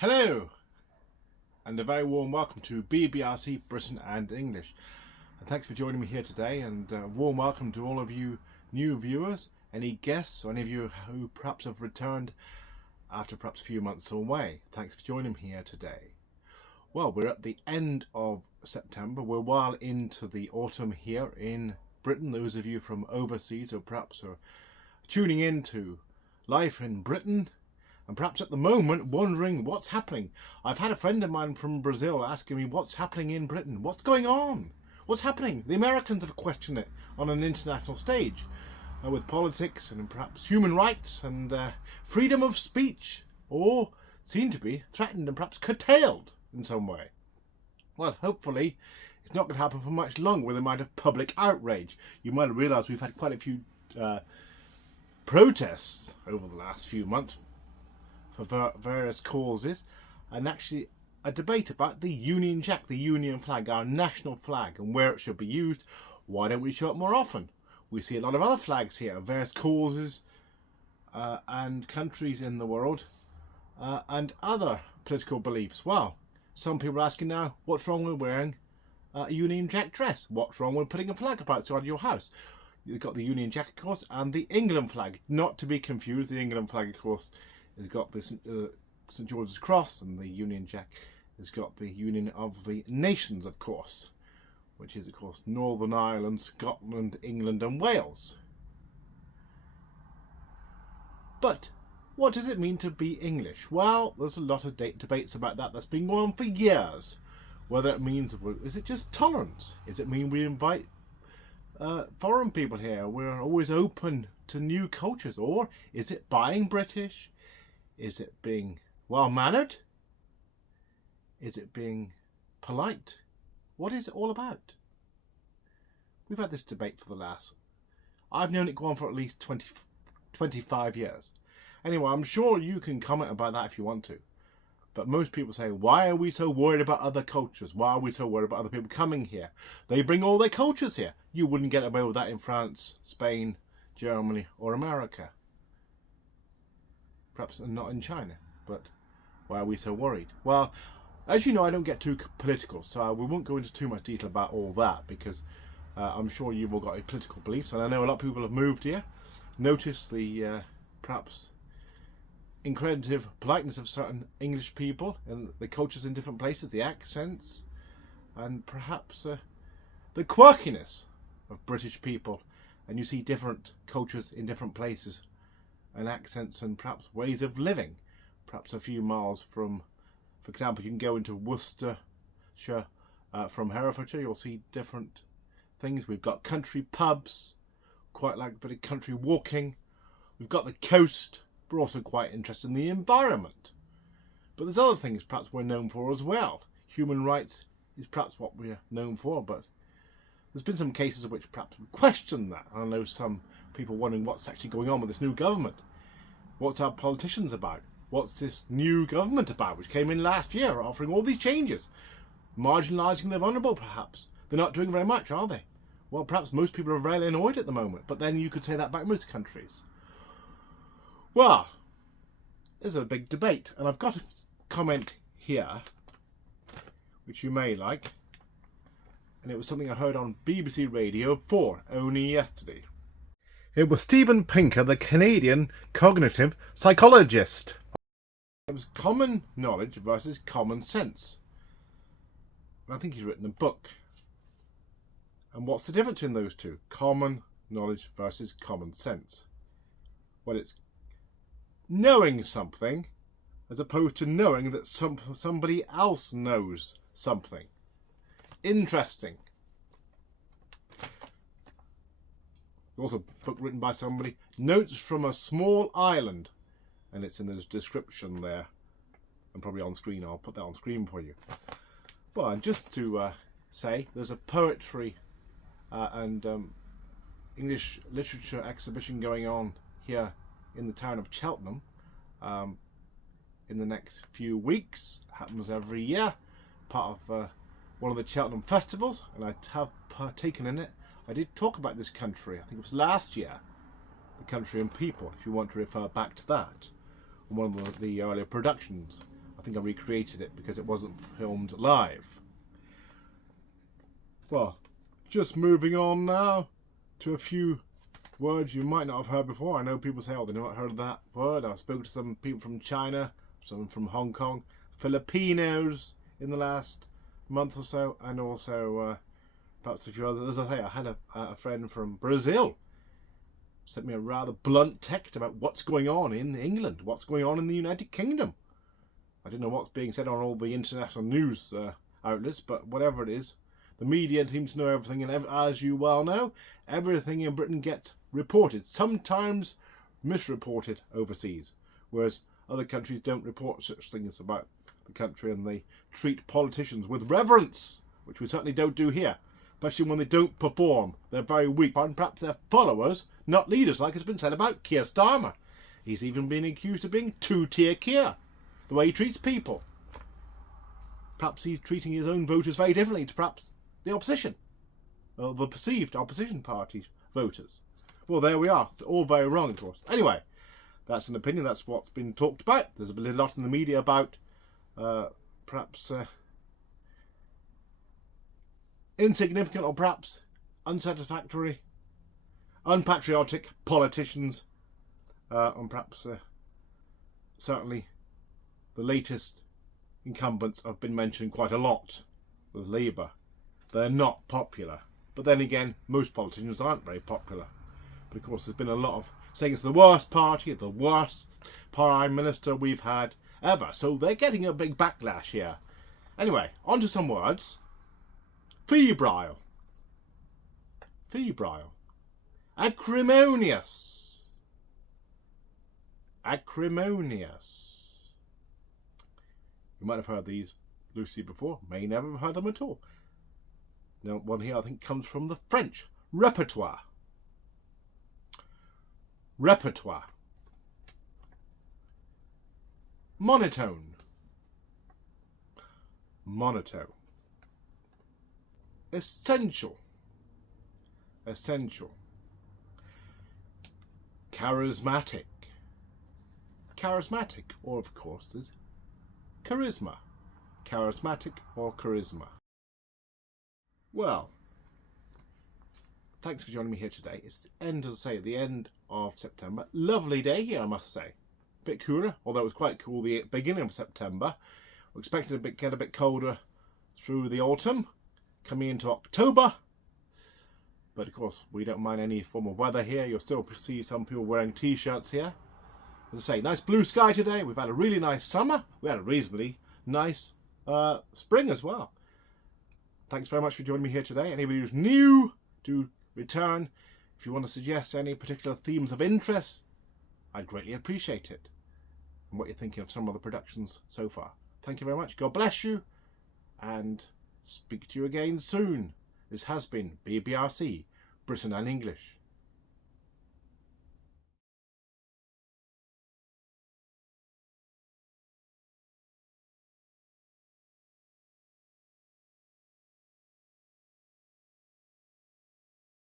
Hello, and a very warm welcome to BBRC Britain and English. And thanks for joining me here today, and a warm welcome to all of you new viewers, any guests, or any of you who perhaps have returned after perhaps a few months away. Thanks for joining me here today. Well, we're at the end of September. We're well into the autumn here in Britain. Those of you from overseas or perhaps are tuning in to life in Britain, and perhaps at the moment wondering what's happening. I've had a friend of mine from Brazil asking me what's happening in Britain. What's going on? What's happening? The Americans have questioned it on an international stage with politics and perhaps human rights and freedom of speech, or seem to be threatened and perhaps curtailed in some way. Well, hopefully it's not going to happen for much longer with the amount of public outrage. You might have realised we've had quite a few protests over the last few months for various causes, and actually a debate about the Union Jack, the Union flag, our national flag, and where it should be used. Why don't we show it more often? We see a lot of other flags here of various causes and countries in the world and other political beliefs. Well, some people are asking now, what's wrong with wearing a Union Jack dress? What's wrong with putting a flag up outside your house? You've got the Union Jack, of course, and the England flag. Not to be confused, the England flag, of course, has got the St George's Cross, and the Union Jack has got the Union of the Nations, of course, which is, of course, Northern Ireland, Scotland, England and Wales. But what does it mean to be English? Well, there's a lot of debates about that that's been going on for years. Whether it means, is it just tolerance? Does it mean we invite foreign people here? We're always open to new cultures? Or is it buying British? Is it being well-mannered? Is it being polite? What is it all about? We've had this debate for the last... I've known it go on for at least 25 years. Anyway, I'm sure you can comment about that if you want to. But most people say, why are we so worried about other cultures? Why are we so worried about other people coming here? They bring all their cultures here. You wouldn't get away with that in France, Spain, Germany or America. Perhaps not in China, but why are we so worried? Well, as you know, I don't get too political, so we won't go into too much detail about all that, because I'm sure you've all got your political beliefs, and I know a lot of people have moved here. Notice the perhaps incredible politeness of certain English people and the cultures in different places, the accents, and perhaps the quirkiness of British people, and you see different cultures in different places and accents and perhaps ways of living. Perhaps a few miles from, for example, you can go into Worcestershire from Herefordshire, you'll see different things. We've got country pubs, quite like a bit of country walking. We've got the coast. We're also quite interested in the environment. But there's other things perhaps we're known for as well. Human rights is perhaps what we're known for, but there's been some cases of which perhaps we question that. I know some people wondering what's actually going on with this new government. What's our politicians about? What's this new government about, which came in last year, offering all these changes? Marginalising the vulnerable, perhaps. They're not doing very much, are they? Well, perhaps most people are very annoyed at the moment, but then you could say that about most countries. Well, there's a big debate, and I've got a comment here, which you may like, and it was something I heard on BBC Radio 4 only yesterday. It was Steven Pinker, the Canadian cognitive psychologist. It was common knowledge versus common sense. And I think he's written a book. And what's the difference in those two? Common knowledge versus common sense. Well, it's knowing something as opposed to knowing that somebody else knows something. Interesting. Also a book written by somebody, Notes from a Small Island, and it's in the description there, and probably on screen. I'll put that on screen for you. Well, and just to say, there's a poetry and English literature exhibition going on here in the town of Cheltenham in the next few weeks. It happens every year, part of one of the Cheltenham festivals, and I have partaken in it. I did talk about this country, I think it was last year, the country and people, if you want to refer back to that, on one of the earlier productions. I think I recreated it because it wasn't filmed live. Well, just moving on now to a few words you might not have heard before. I know people say, oh, they've not heard of that word. I've spoken to some people from China, some from Hong Kong, Filipinos in the last month or so, and also perhaps a few others. As I say, I had a friend from Brazil sent me a rather blunt text about what's going on in England, what's going on in the United Kingdom. I don't know what's being said on all the international news outlets, but whatever it is, the media seems to know everything, and as you well know, everything in Britain gets reported, sometimes misreported overseas, whereas other countries don't report such things about the country, and they treat politicians with reverence, which we certainly don't do here, especially when they don't perform. They're very weak, and perhaps they're followers, not leaders, like has been said about Keir Starmer. He's even been accused of being two-tier Keir, the way he treats people. Perhaps he's treating his own voters very differently to perhaps the opposition, or the perceived opposition party's voters. Well, there we are. It's all very wrong, of course. Anyway, that's an opinion. That's what's been talked about. There's been a lot in the media about perhaps insignificant or perhaps unsatisfactory, unpatriotic politicians, and perhaps certainly the latest incumbents have been mentioned quite a lot with Labour. They're not popular. But then again, most politicians aren't very popular. But of course, there's been a lot of saying it's the worst party, the worst Prime Minister we've had ever. So they're getting a big backlash here. Anyway, on to some words. Febrile. Febrile. Acrimonious. Acrimonious. You might have heard these loosely before. May never have heard them at all. Now, one here I think comes from the French. Repertoire. Repertoire. Monotone. Monotone. Essential. Essential. Charismatic. Charismatic, or of course there's charisma. Charismatic or charisma. Well, thanks for joining me here today. It's the end, as I say, the end of September. Lovely day here, I must say. A bit cooler, although it was quite cool the beginning of September. We're expecting to get a bit colder through the autumn, coming into October. But of course, we don't mind any form of weather here. You'll still see some people wearing t-shirts here. As I say, nice blue sky today. We've had a really nice summer. We had a reasonably nice spring as well. Thanks very much for joining me here today. Anybody who's new, do return. If you want to suggest any particular themes of interest, I'd greatly appreciate it. And what you're thinking of some of the productions so far. Thank you very much. God bless you. And speak to you again soon. This has been BBRC, Britain and English.